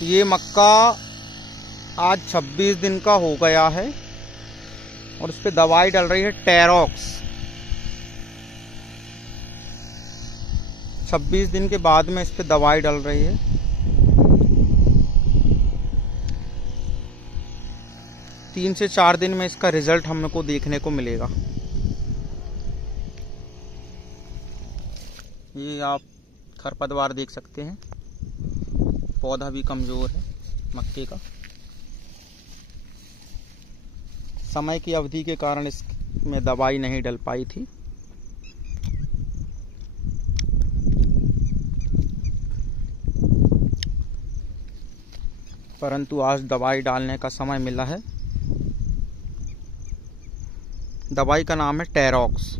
ये मक्का आज 26 दिन का हो गया है और इस पे दवाई डल रही है टेरॉक्स। 26 दिन के बाद में इस पे दवाई डल रही है। तीन से 4 दिन में इसका रिजल्ट हमको देखने को मिलेगा। ये आप खरपतवार देख सकते हैं, पौधा भी कमजोर है मक्के का। समय की अवधि के कारण इसमें दवाई नहीं डल पाई थी। परंतु आज दवाई डालने का समय मिला है। दवाई का नाम है टेरॉक्स।